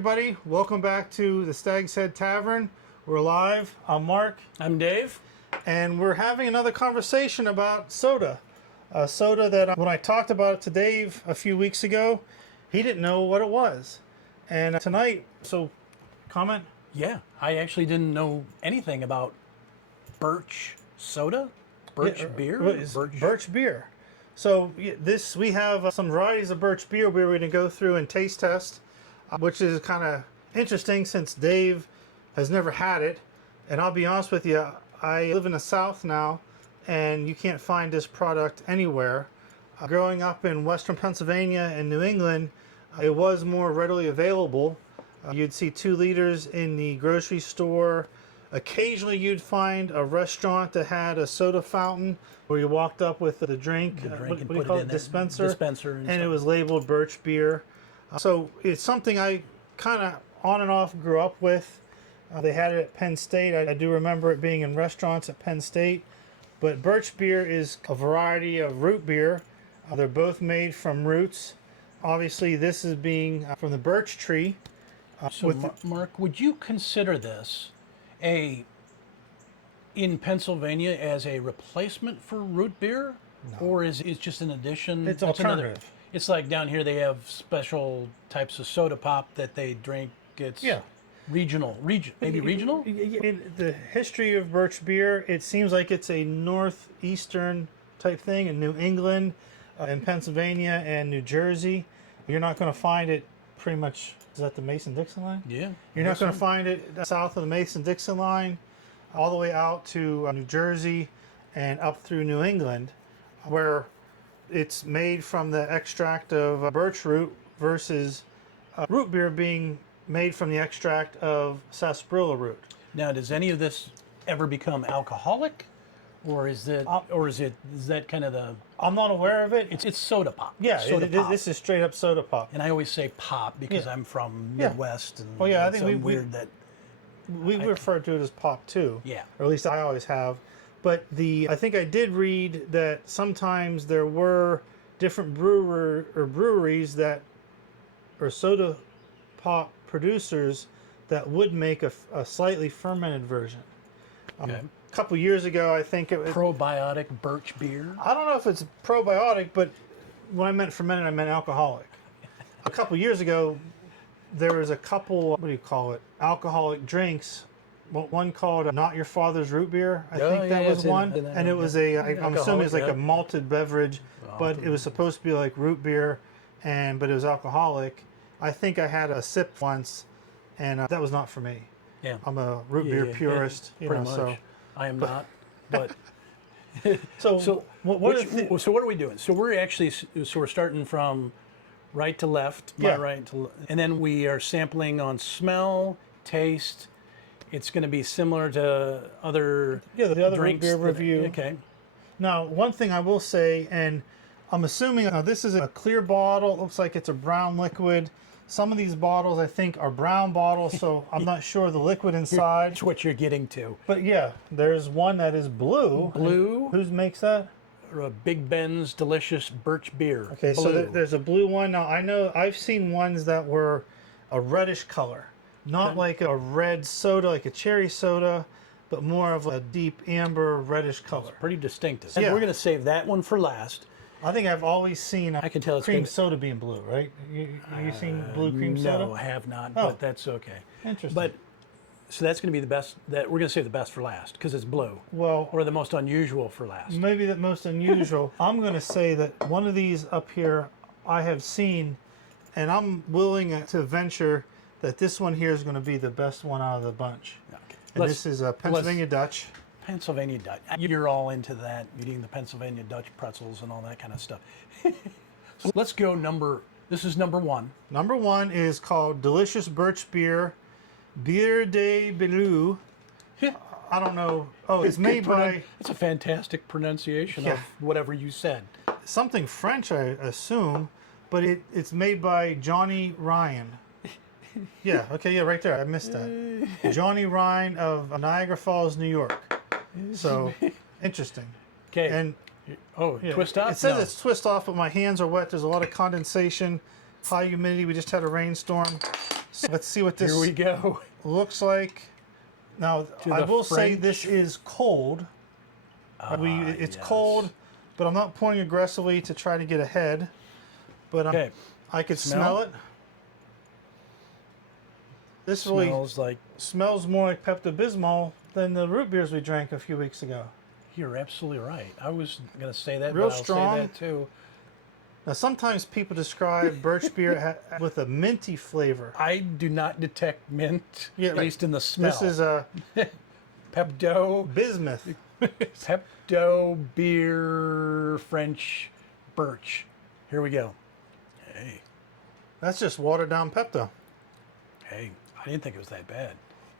everybody. Welcome back to the Stagshead Tavern. We're live. I'm Mark. I'm Dave. And we're having another conversation about soda. A soda that when I talked about it to Dave a few weeks ago, he didn't know what it was. And tonight, so comment? Yeah, I actually didn't know anything about Birch soda, Birch beer, Birch beer. So we have some varieties of Birch beer we're going to go through and taste test, which is kind of interesting since Dave has never had it. And I'll be honest with you, I live in the South now, and you can't find this product anywhere. Growing up in Western Pennsylvania and New England, it was more readily available. You'd see 2 liters in the grocery store. Occasionally you'd find a restaurant that had a soda fountain where you walked up with the drink, what do you call it, dispenser, and it was labeled Birch beer. So it's something I kind of on and off grew up with. They had it at Penn State. I do remember it being in restaurants at Penn State. But Birch beer is a variety of root beer. They're both made from roots. Obviously this is being from the birch tree. Mark, would you consider this in Pennsylvania as a replacement for root beer? No. Or is it just an addition? It's alternative. It's like down here they have special types of soda pop that they drink. It's regional. Maybe regional? In the history of Birch beer, it seems like it's a northeastern type thing in New England, in Pennsylvania and New Jersey. You're not going to find it pretty much. Is that the Mason-Dixon line? Yeah. You're not going to find it south of the Mason-Dixon line, all the way out to New Jersey and up through New England, where it's made from the extract of birch root versus root beer being made from the extract of sarsaparilla root. Now, does any of this ever become alcoholic, or is that kind of the? I'm not aware of it. It's soda pop. Yeah, soda pop. This is straight up soda pop. And I always say pop because I'm from Midwest, and I think we refer to it as pop too. Yeah, or at least I always have. But I think I did read that sometimes there were different breweries that or soda pop producers that would make a slightly fermented version. Okay. A couple years ago, I think it was probiotic birch beer. I don't know if it's probiotic, but when I meant fermented, I meant alcoholic. A couple years ago, there was a couple, what do you call it, alcoholic drinks. One called Not Your Father's Root Beer. I think that was one. And it was I'm assuming it's like a malted beverage, but it was supposed to be like root beer, but it was alcoholic. I think I had a sip once, and that was not for me. Yeah. I'm a root beer purist. Pretty much. So. I am not, but... So what are we doing? So we're starting from right to left, my right to, and then we are sampling on smell, taste. It's going to be similar to other the other drinks beer review. Okay. Now, one thing I will say, and I'm assuming this is a clear bottle. It looks like it's a brown liquid. Some of these bottles, I think, are brown bottles, so I'm not sure the liquid inside. That's what you're getting to. But yeah, there's one that is blue. Blue. Who makes that? Big Ben's Delicious Birch Beer. Okay, blue. So there's a blue one. Now, I know I've seen ones that were a reddish color. Not like a red soda, like a cherry soda, but more of a deep amber reddish color. It's pretty distinctive. Yeah. And we're going to save that one for last. I think I've always seen I can tell it's cream soda being blue, right? You seen blue cream soda? No, I have not, but that's okay. Interesting. But so that's going to be the best. That we're going to save the best for last because it's blue. Well, or the most unusual for last. Maybe the most unusual. I'm going to say that one of these up here I have seen, and I'm willing to venture that this one here is going to be the best one out of the bunch. Okay. And this is a Pennsylvania Dutch. Pennsylvania Dutch. You're all into that, eating the Pennsylvania Dutch pretzels and all that kind of stuff. So let's go this is number 1. Number 1 is called Delicious Birch Beer, Bière de Belou. I don't know. Oh, it's made by... It's a fantastic pronunciation of whatever you said. Something French, I assume, but it's made by Johnny Ryan. Yeah, okay, right there. I missed that. Johnny Ryan of Niagara Falls, New York. So, interesting. Okay. And twist off? It says it's twist off, but my hands are wet. There's a lot of condensation, high humidity. We just had a rainstorm. So let's see what this Here we go. looks like. Now, To I the will say French. this is cold. It's yes. cold, but I'm not pouring aggressively to try to get ahead. But Okay. I could Smell? smell it. This really Smells like smells more like Pepto-Bismol than the root beers we drank a few weeks ago. you're absolutely right. I was going to say that, Real but I'll strong. say that too. Now, sometimes people describe birch beer with a minty flavor. I do not detect mint, Yeah, at right. least in the smell. This is a Pepto, bismuth. Pepto beer French birch. Here we go. Hey, That's just watered down Pepto. hey, I didn't think it was that bad.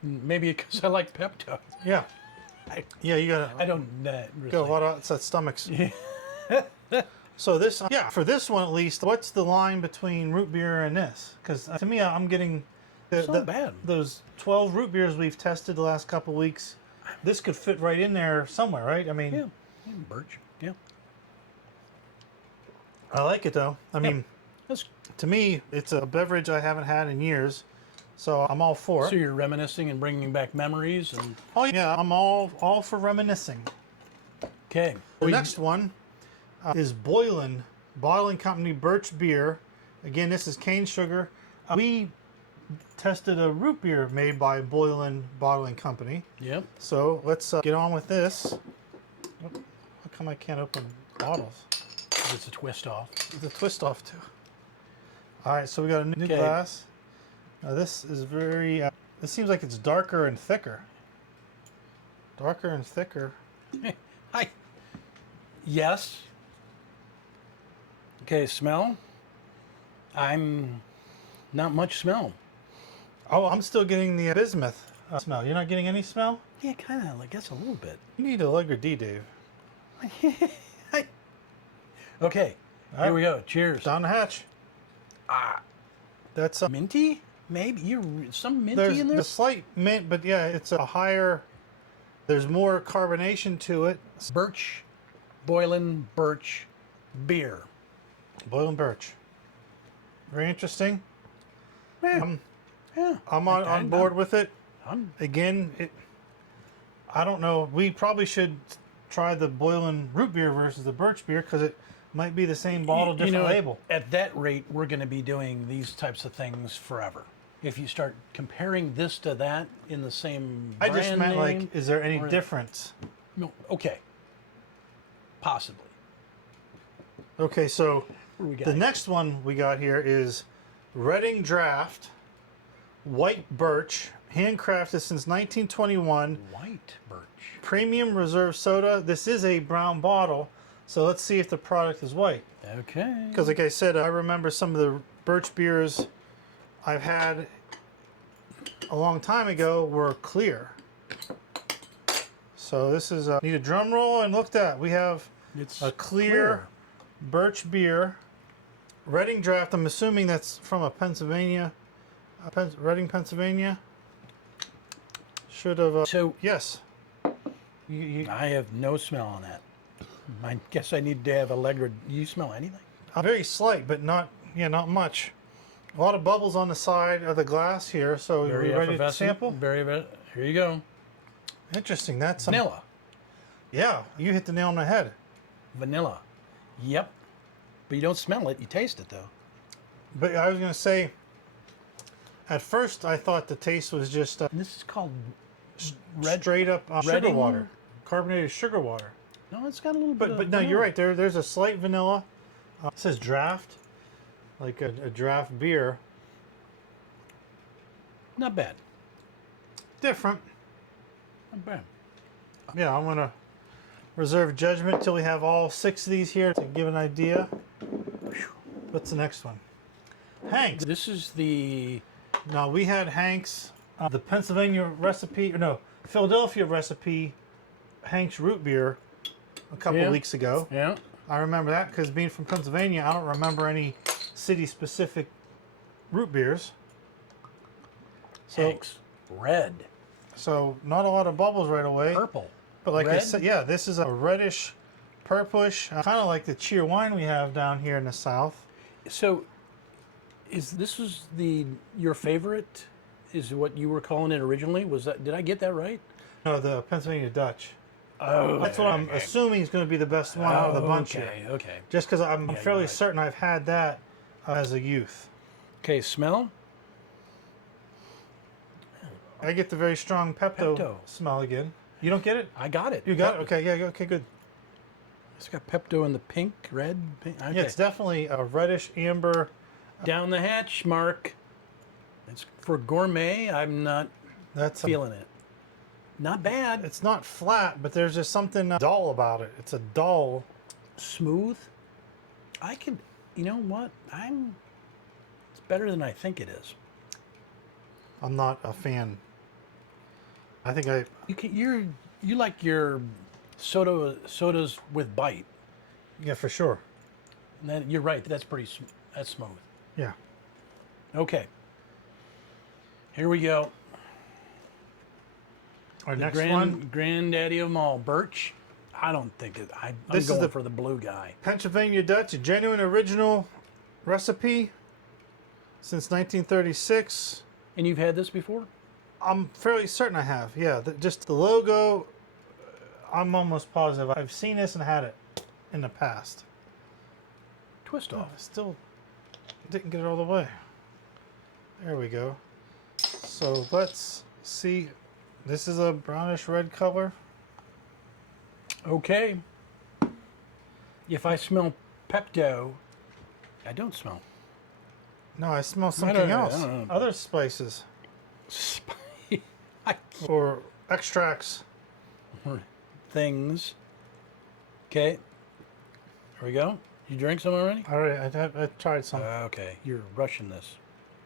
Maybe because I like Pepto. Yeah. I, Yeah, you got I don't really. a lot of upset stomachs. So this, for this one at least, what's the line between root beer and this? Because to me, I'm getting It's not bad. those 12 root beers we've tested the last couple weeks. This could fit right in there somewhere, right? I mean, Yeah, birch. Yeah, I like it though. I mean, that's, to me, it's a beverage I haven't had in years, so I'm all for so it. you're reminiscing and bringing back memories, and Oh yeah, I'm all for reminiscing. okay. The next one is Boylan Bottling Company Birch Beer. Again, this is cane sugar. We tested a root beer made by Boylan Bottling Company. Yep. So let's get on with this. How come I can't open bottles? It's a twist off. The twist off too. All right, so we got a new Okay. glass. Now this is very. This seems like it's darker and thicker. Darker and thicker. Hi. Yes. Okay, smell. I'm not much smell. Oh, I'm still getting the bismuth smell. You're not getting any smell? Yeah, kind of. I guess a little bit. You need a Allegra D, Dave. Okay, All here right. we go. Cheers. Down the hatch. That's Minty? Maybe you're some minty there's in there. the slight mint, but yeah, it's a higher. There's more carbonation to it. Birch, Boylan Birch beer. Boylan Birch. Very interesting. Yeah, yeah. I'm on board with it. I'm Again, I don't know. We probably should try the Boylan root beer versus the birch beer because it might be the same bottle, different label. At that rate, we're going to be doing these types of things forever. If you start comparing this to that in the same I just brand meant name, like, is there any or- difference? no, okay, possibly. Okay, so What do we got the here? next one we got here is Reading Draft White Birch, handcrafted since 1921. White birch. Premium reserve soda. This is a brown bottle, so let's see if the product is white. Okay. Because, like I said, I remember some of the birch beers I've had a long time ago were clear. So this is need a drum roll, and look at that. We have It's a clear birch beer. Reading Draft. I'm assuming that's from a Pennsylvania, Reading, Pennsylvania. Should have. So Yes. You, I have no smell on that. I guess I need to have Allegra. Do you smell anything? very slight, but not much. A lot of bubbles on the side of the glass here. So Very we're ready to effervescent. sample. Here you go. Interesting. That's Vanilla. Yeah, you hit the nail on the head. Vanilla. Yep. But you don't smell it. You taste it though. But I was gonna say, at first I thought the taste was just And this is called straight up sugar Reading? water, carbonated sugar water. No, it's got a little bit. But of no, vanilla. you're right. There's a slight vanilla. It says draft, like a draft beer. Not bad. Different. Not bad. Yeah, I'm gonna reserve judgment till we have all 6 of these here to give an idea. What's the next one? Hanks. This is the Now we had Hanks, the Pennsylvania recipe, or no, Philadelphia recipe, Hanks root beer, a couple weeks ago. yeah. I remember that because being from Pennsylvania, I don't remember any city-specific root beers. So, Hanks. Red. so not a lot of bubbles right away. Purple. But like I Red? said, yeah, this is a reddish, purplish, kind of like the cheer wine we have down here in the south. So Is this was your favorite? Is what you were calling it originally? Was that? Did I get that right? No, the Pennsylvania Dutch. Oh, That's what I'm assuming is going to be the best one out of the bunch here. Okay. Just because I'm you're fairly right. certain I've had that as a youth. Okay, smell. I get the very strong Pepto smell again. You don't get it? I got it. You got it? Okay, yeah, okay, good. It's got Pepto in the pink, red. Pink. Okay. Yeah, it's definitely a reddish amber. Down the hatch, Mark. It's for gourmet. I'm not That's feeling it. Not bad. It's not flat, but there's just something dull about it. It's a dull. Smooth. I could. You know what? It's better than I think it is. I'm not a fan. I think You like your sodas with bite. yeah, for sure. And that, you're right. That's smooth. Yeah. Okay. Here we go. Our The next one, granddaddy of them all, Birch. I don't think it. I'm This is going the- for the blue guy. Pennsylvania Dutch, a genuine original recipe since 1936. And you've had this before? I'm fairly certain I have. Yeah, just the logo. I'm almost positive I've seen this and had it in the past. Twist Oh, off. I still didn't get it all the way. There we go. So let's see. This is a brownish red color. Okay. If I smell Pepto, I don't smell. No, I smell I something don't else. know. Other spices I or extracts. things. Okay. Here we go. You drink some already? All right, I tried some. Okay. You're rushing this.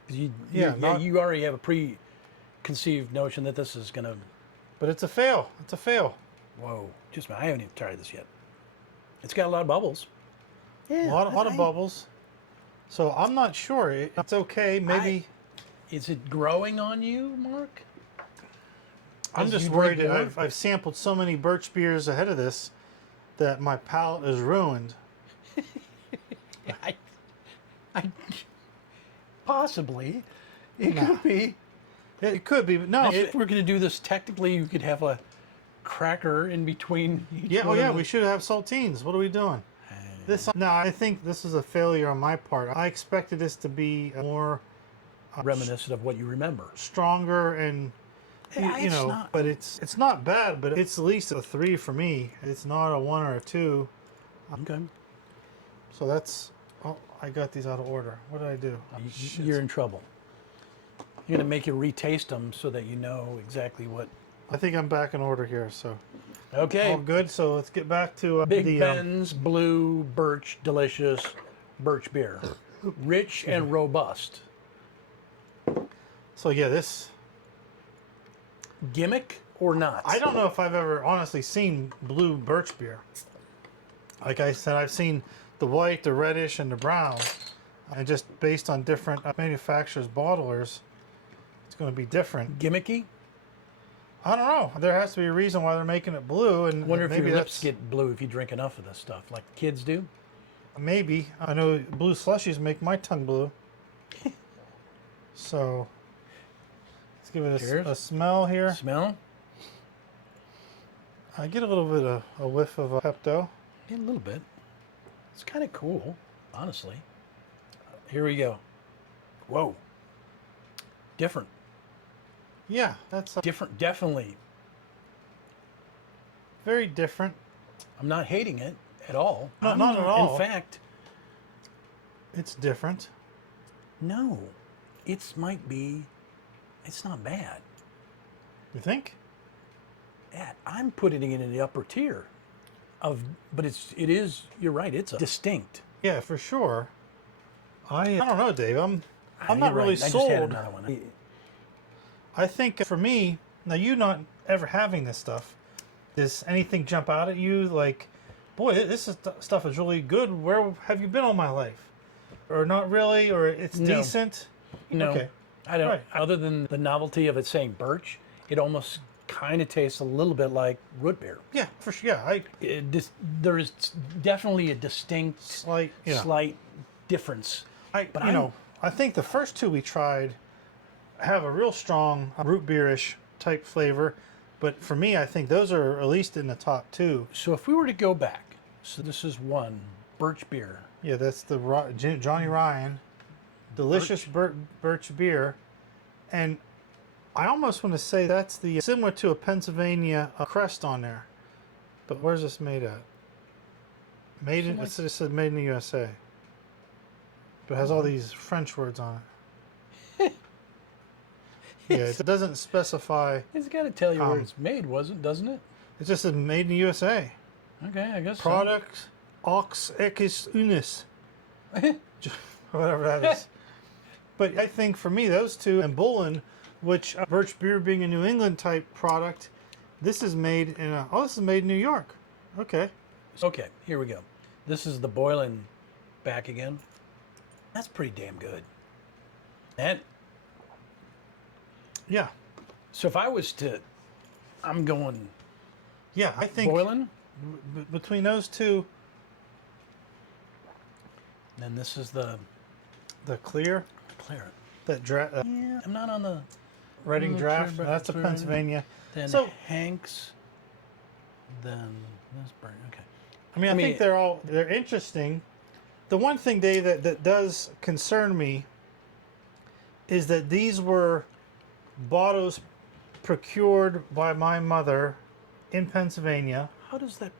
You, Yeah, not- you already have a preconceived notion that this is going to. But it's a fail. It's a fail. Whoa. Just a minute. I haven't even tried this yet. It's got a lot of bubbles. Yeah. A lot of bubbles. So I'm not sure. It's okay. Maybe Is it growing on you, Mark? I'm as just you worried. drink more? I've sampled so many Birch beers ahead of this that my palate is ruined. I possibly. It Nah. could be. It could be, but no. If we're going to do this technically, you could have a cracker in between. Each Yeah. Oh one yeah. of We the- should have saltines. What are we doing? This. No, I think this is a failure on my part. I expected this to be more reminiscent of what you remember. stronger and Yeah, you it's know. not- But it's not bad. But it's at least a 3 for me. It's not a 1 or a 2. Okay. So that's. Oh, I got these out of order. What did I do? Oh, shit. You're in trouble. You're going to make you retaste them so that you know exactly what. I think I'm back in order here. So Okay. all good. So let's get back to Big the. Ben's Blue Birch Delicious Birch Beer. Rich and robust. So yeah, this. Gimmick or not? I don't know if I've ever honestly seen blue birch beer. Like I said, I've seen the white, the reddish, and the brown. And just based on different manufacturers, bottlers, it's going to be different. Gimmicky? I don't know. There has to be a reason why they're making it blue, and I wonder if maybe your lips that's get blue if you drink enough of this stuff, like kids do. maybe. I know blue slushies make my tongue blue. So let's give it Cheers. a smell here. Smell? I get a little bit of a whiff of Pepto. Yeah, a little bit. It's kind of cool, honestly. Here we go. Whoa. Different. Yeah, that's Different, definitely. very different. I'm not hating it at all. No, I'm not at all. In fact, It's different. no. It's not bad. You think? I'm putting it in the upper tier but it is, you're right, it's a distinct. Yeah, for sure. I don't know, Dave. I'm not You're really right. sold. I just had another one. I think for me, now you not ever having this stuff, does anything jump out at you like, boy, stuff is really good. Where have you been all my life? Or not really, or it's No. decent? No, Okay. I don't. Right. Other than the novelty of it saying birch, it almost kind of tastes a little bit like root beer. Yeah, for sure. Yeah, There is definitely a distinct, slight slight difference. I but you know, I think the first two we tried have a real strong root beerish type flavor, but for me, I think those are at least in the top two. So if we were to go back, so this is one Birch beer. Yeah, that's the Johnny Ryan, delicious birch beer, and I almost want to say that's the similar to a Pennsylvania crest on there. But where's this made at? Made in, it said made in the USA. But it has all these French words on it. Yeah, it doesn't specify. It's got to tell you where it's made, doesn't it? It just says made in the USA. Okay, I guess Product Aux Equus Unis. Whatever that is. But I think for me, those two, and Bullen, which Birch beer being a New England type product, this is made in this is made in New York. Okay. Okay, here we go. This is the Boylan back again. That's pretty damn good. And yeah. So if I was to, I'm going. Yeah, I think Boylan. Between those two. And this is the clear. Clear. That yeah, I'm not on the Reading draft. Sure, That's a Pennsylvania. Then so Hanks. Then this Birch. Okay. I think they're interesting. The one thing, Dave, that does concern me is that these were bottles procured by my mother in Pennsylvania. How does that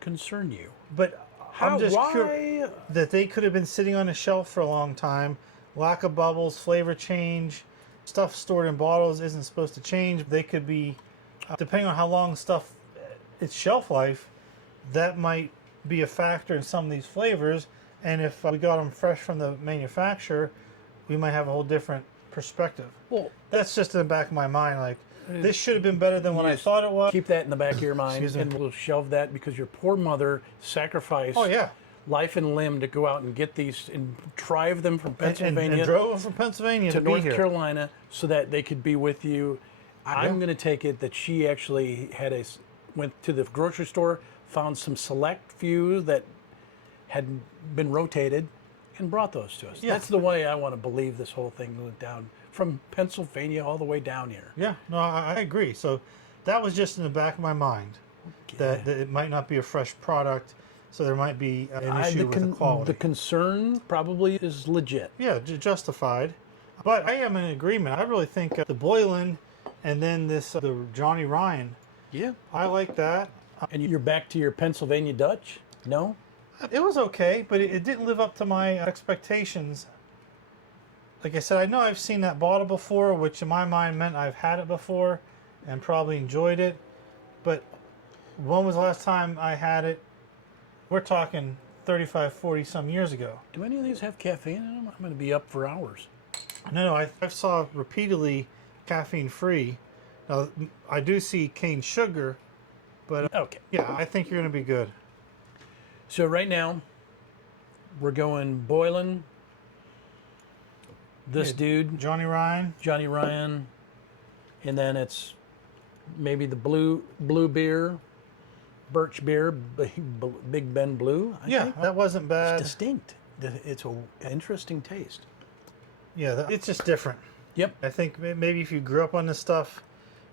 concern you? But I'm just curious that they could have been sitting on a shelf for a long time. Lack of bubbles, flavor change, stuff stored in bottles isn't supposed to change. They could be, depending on how long stuff, its shelf life, that might be a factor in some of these flavors. And if we got them fresh from the manufacturer, we might have a whole different perspective. Well, that's just in the back of my mind. Like, this should have been better than what I thought it was. Keep that in the back of your mind, and we'll shelve that because your poor mother sacrificed life and limb to go out and get these and drive them from Pennsylvania and drove them from Pennsylvania to North Carolina so that they could be with you. I'm going to take it that she actually went to the grocery store, found some select few that had been rotated, and brought those to us. Yeah. That's the way I want to believe this whole thing went down from Pennsylvania all the way down here. Yeah, no, I agree. So that was just in the back of my mind that it might not be a fresh product, so there might be an issue with the quality. The concern probably is legit. Yeah, justified. But I am in agreement. I really think the Boylan and then the Johnny Ryan. Yeah. I like that. And you're back to your Pennsylvania Dutch? No? It was okay, but it didn't live up to my expectations. Like I said, I know I've seen that bottle before, which in my mind meant I've had it before and probably enjoyed it. But when was the last time I had it? We're talking 35, 40 some years ago. Do any of these have caffeine in them? I'm going to be up for hours. No, I saw repeatedly caffeine free. Now, I do see cane sugar, but okay. Yeah, I think you're going to be good. So right now, we're going Boylan. This dude, Johnny Ryan, and then it's maybe the blue beer, Birch beer, Big Ben Blue. I think. That wasn't bad. It's distinct. It's an interesting taste. Yeah, it's just different. Yep. I think maybe if you grew up on this stuff,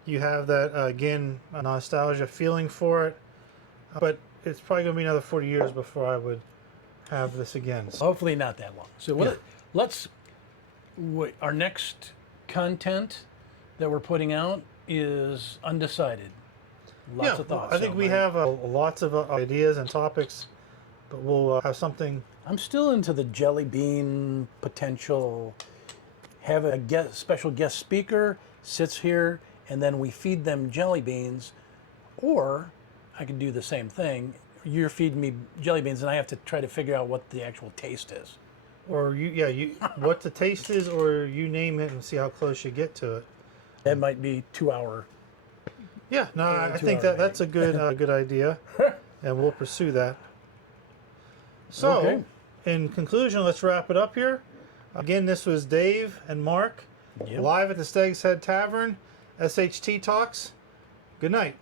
you have that again a nostalgia feeling for it. But it's probably going to be another 40 years before I would have this again. So. Hopefully not that long. So let's. Our next content that we're putting out is undecided. Lots of thoughts. I think we have lots of ideas and topics, but we'll have something. I'm still into the jelly bean potential. Have a special guest speaker sits here, and then we feed them jelly beans, or I can do the same thing. You're feeding me jelly beans, and I have to try to figure out what the actual taste is. Or you what the taste is, or you name it and see how close you get to it. That might be 2 hour. Yeah, no, I think that's a good good idea, and we'll pursue that. So, in conclusion, let's wrap it up here. Again, this was Dave and Mark live at the Stagshead Tavern, SHT Talks. Good night.